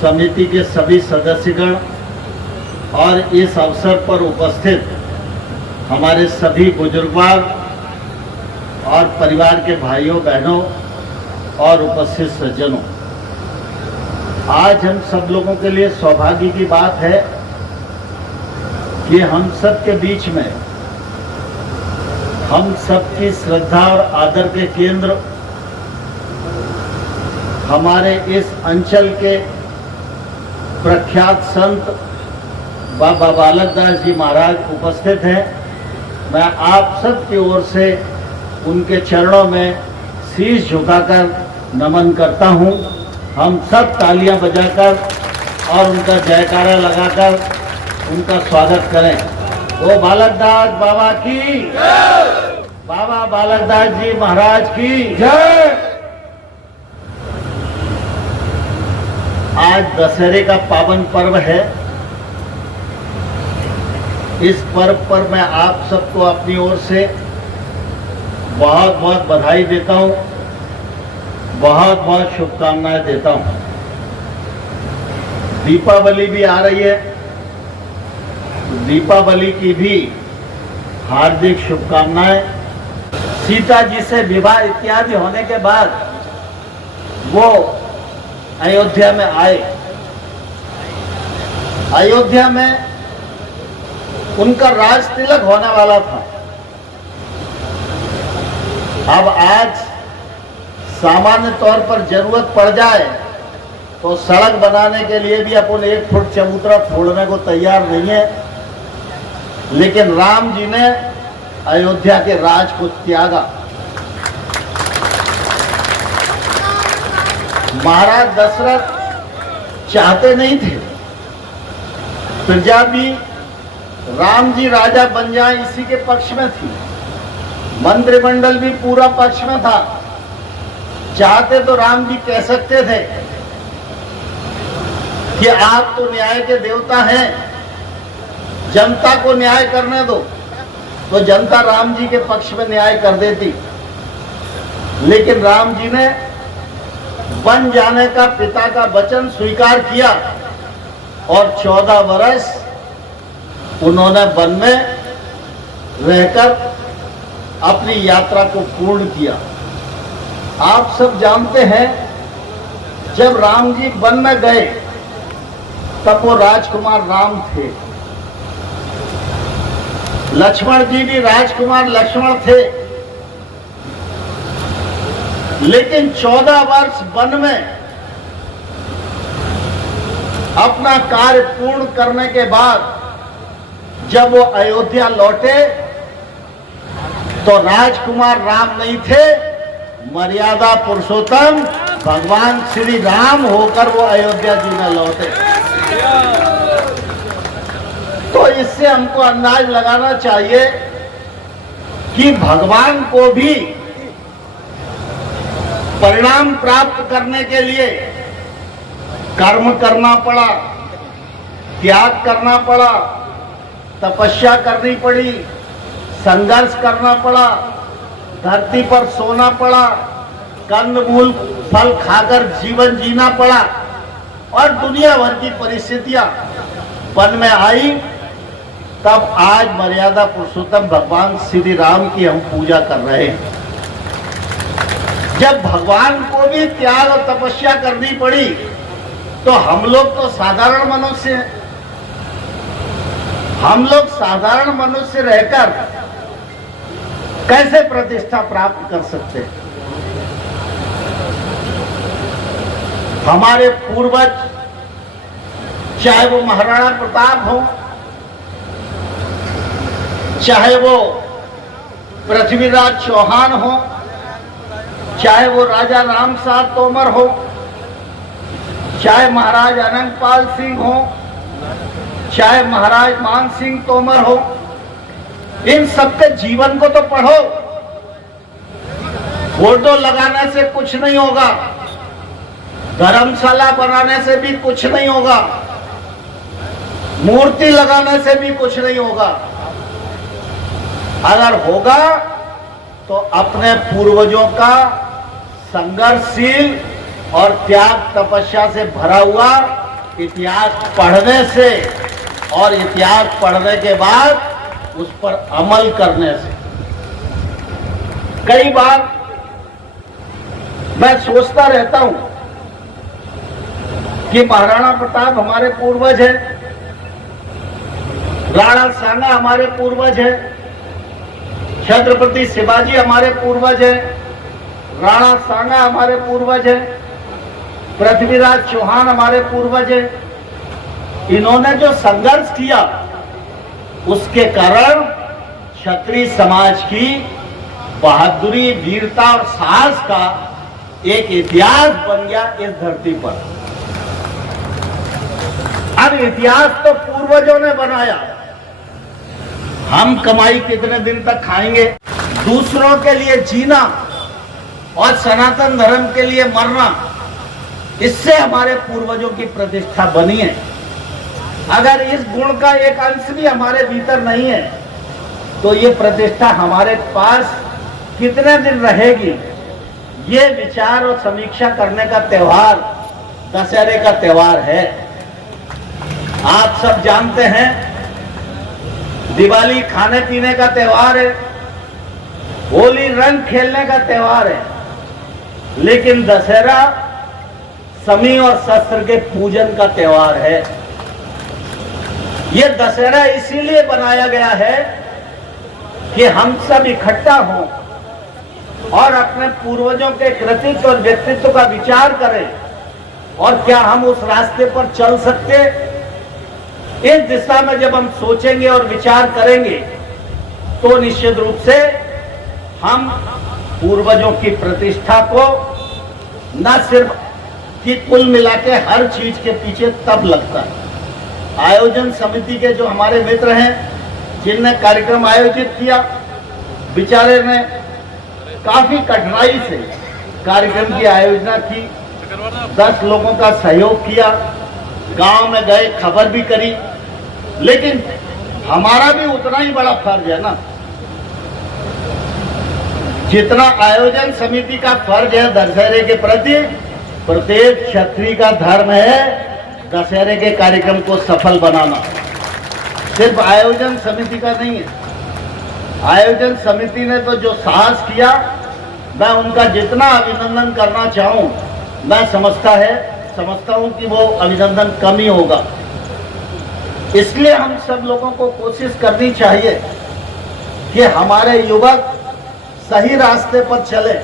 समिति के सभी सदस्यगण और इस अवसर पर उपस्थित हमारे सभी बुजुर्गवार और परिवार के भाइयों बहनों और उपस्थित सज्जनों, आज हम सब लोगों के लिए सौभाग्य की बात है कि हम सब के बीच में हम सबकी श्रद्धा और आदर के केंद्र हमारे इस अंचल के प्रख्यात संत बाबा बालक दास जी महाराज उपस्थित हैं। मैं आप सब की ओर से उनके चरणों में शीश झुकाकर नमन करता हूं। हम सब तालियां बजाकर और उनका जयकारा लगाकर उनका स्वागत करें। वो बालक दास बाबा की जय, बाबा बालक दास जी महाराज की जय। आज दशहरे का पावन पर्व है। इस पर्व पर मैं आप सबको अपनी ओर से बहुत बहुत बधाई देता हूं, बहुत बहुत शुभकामनाएं देता हूं। दीपावली भी आ रही है, दीपावली की भी हार्दिक शुभकामनाएं। सीता जी से विवाह इत्यादि होने के बाद वो अयोध्या में आए। अयोध्या में उनका राज तिलक होने वाला था। अब आज सामान्य तौर पर जरूरत पड़ जाए तो सड़क बनाने के लिए भी अपन 1 फुट चबूतरा छोड़ने को तैयार नहीं है, लेकिन राम जी ने अयोध्या के राज को त्यागा। महाराज दशरथ चाहते नहीं थे प्रजा भी राम जी राजा बन जाए, इसी के पक्ष में थी। मंत्रिमंडल भी पूरा पक्ष में था। चाहते तो राम जी कह सकते थे कि आप तो न्याय के देवता हैं, जनता को न्याय करने दो, तो जनता राम जी के पक्ष में न्याय कर देती। लेकिन राम जी ने बन जाने का पिता का वचन स्वीकार किया और 14 वर्ष उन्होंने वन में रहकर अपनी यात्रा को पूर्ण किया। आप सब जानते हैं, जब राम जी वन में गए तब वो राजकुमार राम थे। लक्ष्मण जी भी राजकुमार लक्ष्मण थे। लेकिन 14 वर्ष वन में अपना कार्य पूर्ण करने के बाद जब वो अयोध्या लौटे तो राजकुमार राम नहीं थे, मर्यादा पुरुषोत्तम भगवान श्री राम होकर वो अयोध्या जी में लौटे। तो इससे हमको अंदाज लगाना चाहिए कि भगवान को भी परिणाम प्राप्त करने के लिए कर्म करना पड़ा, त्याग करना पड़ा, तपस्या करनी पड़ी, संघर्ष करना पड़ा, धरती पर सोना पड़ा, कंदमूल फल खाकर जीवन जीना पड़ा और दुनिया भर की परिस्थितियां वन में आई। तब आज मर्यादा पुरुषोत्तम भगवान श्री राम की हम पूजा कर रहे हैं। जब भगवान को भी त्याग और तपस्या करनी पड़ी तो हम लोग तो साधारण मनुष्य हैं। हम लोग साधारण मनुष्य रहकर कैसे प्रतिष्ठा प्राप्त कर सकते हैं? हमारे पूर्वज, चाहे वो महाराणा प्रताप हो, चाहे वो पृथ्वीराज चौहान हो, चाहे वो राजा रामसार तोमर हो, चाहे महाराज अनंगपाल सिंह हो, चाहे महाराज मान सिंह तोमर हो, इन सबके जीवन को तो पढ़ो। फोटो लगाने से कुछ नहीं होगा, धर्मशाला बनाने से भी कुछ नहीं होगा, मूर्ति लगाने से भी कुछ नहीं होगा। अगर होगा तो अपने पूर्वजों का संघर्षशील और त्याग तपस्या से भरा हुआ इतिहास पढ़ने से और इतिहास पढ़ने के बाद उस पर अमल करने से। कई बार मैं सोचता रहता हूं कि महाराणा प्रताप हमारे पूर्वज हैं, राणा सांगा हमारे पूर्वज हैं, छत्रपति शिवाजी हमारे पूर्वज हैं, राणा सांगा हमारे पूर्वज हैं, पृथ्वीराज चौहान हमारे पूर्वज हैं। इन्होंने जो संघर्ष किया उसके कारण क्षत्रिय समाज की बहादुरी, वीरता और साहस का एक इतिहास बन गया इस धरती पर। अब इतिहास तो पूर्वजों ने बनाया, हम कमाई कितने दिन तक खाएंगे? दूसरों के लिए जीना और सनातन धर्म के लिए मरना, इससे हमारे पूर्वजों की प्रतिष्ठा बनी है। अगर इस गुण का एक अंश भी हमारे भीतर नहीं है तो ये प्रतिष्ठा हमारे पास कितने दिन रहेगी? ये विचार और समीक्षा करने का त्योहार दशहरे का त्योहार है। आप सब जानते हैं दिवाली खाने पीने का त्योहार है, होली रंग खेलने का त्योहार है, लेकिन दशहरा समी और शस्त्र के पूजन का त्योहार है। ये दशहरा इसीलिए बनाया गया है कि हम सब इकट्ठा हों और अपने पूर्वजों के कृतित्व और व्यक्तित्व का विचार करें और क्या हम उस रास्ते पर चल सकते। इस दिशा में जब हम सोचेंगे और विचार करेंगे तो निश्चित रूप से हम पूर्वजों की प्रतिष्ठा को न सिर्फ कि कुल मिला के हर चीज के पीछे तब लगता है। आयोजन समिति के जो हमारे मित्र हैं जिनने कार्यक्रम आयोजित किया, बेचारे ने काफी कठिनाई से कार्यक्रम की आयोजना की, 10 लोगों का सहयोग किया, गांव में गए, खबर भी करी, लेकिन हमारा भी उतना ही बड़ा फर्ज है ना, जितना आयोजन समिति का फर्ज है दशहरे के प्रति। प्रत्येक क्षत्रिय का धर्म है दशहरे के कार्यक्रम को सफल बनाना, सिर्फ आयोजन समिति का नहीं है। आयोजन समिति ने तो जो साहस किया, मैं उनका जितना अभिनंदन करना चाहूं, मैं समझता हूं कि वो अभिनंदन कम ही होगा। इसलिए हम सब लोगों को कोशिश करनी चाहिए कि हमारे युवक सही रास्ते पर चले।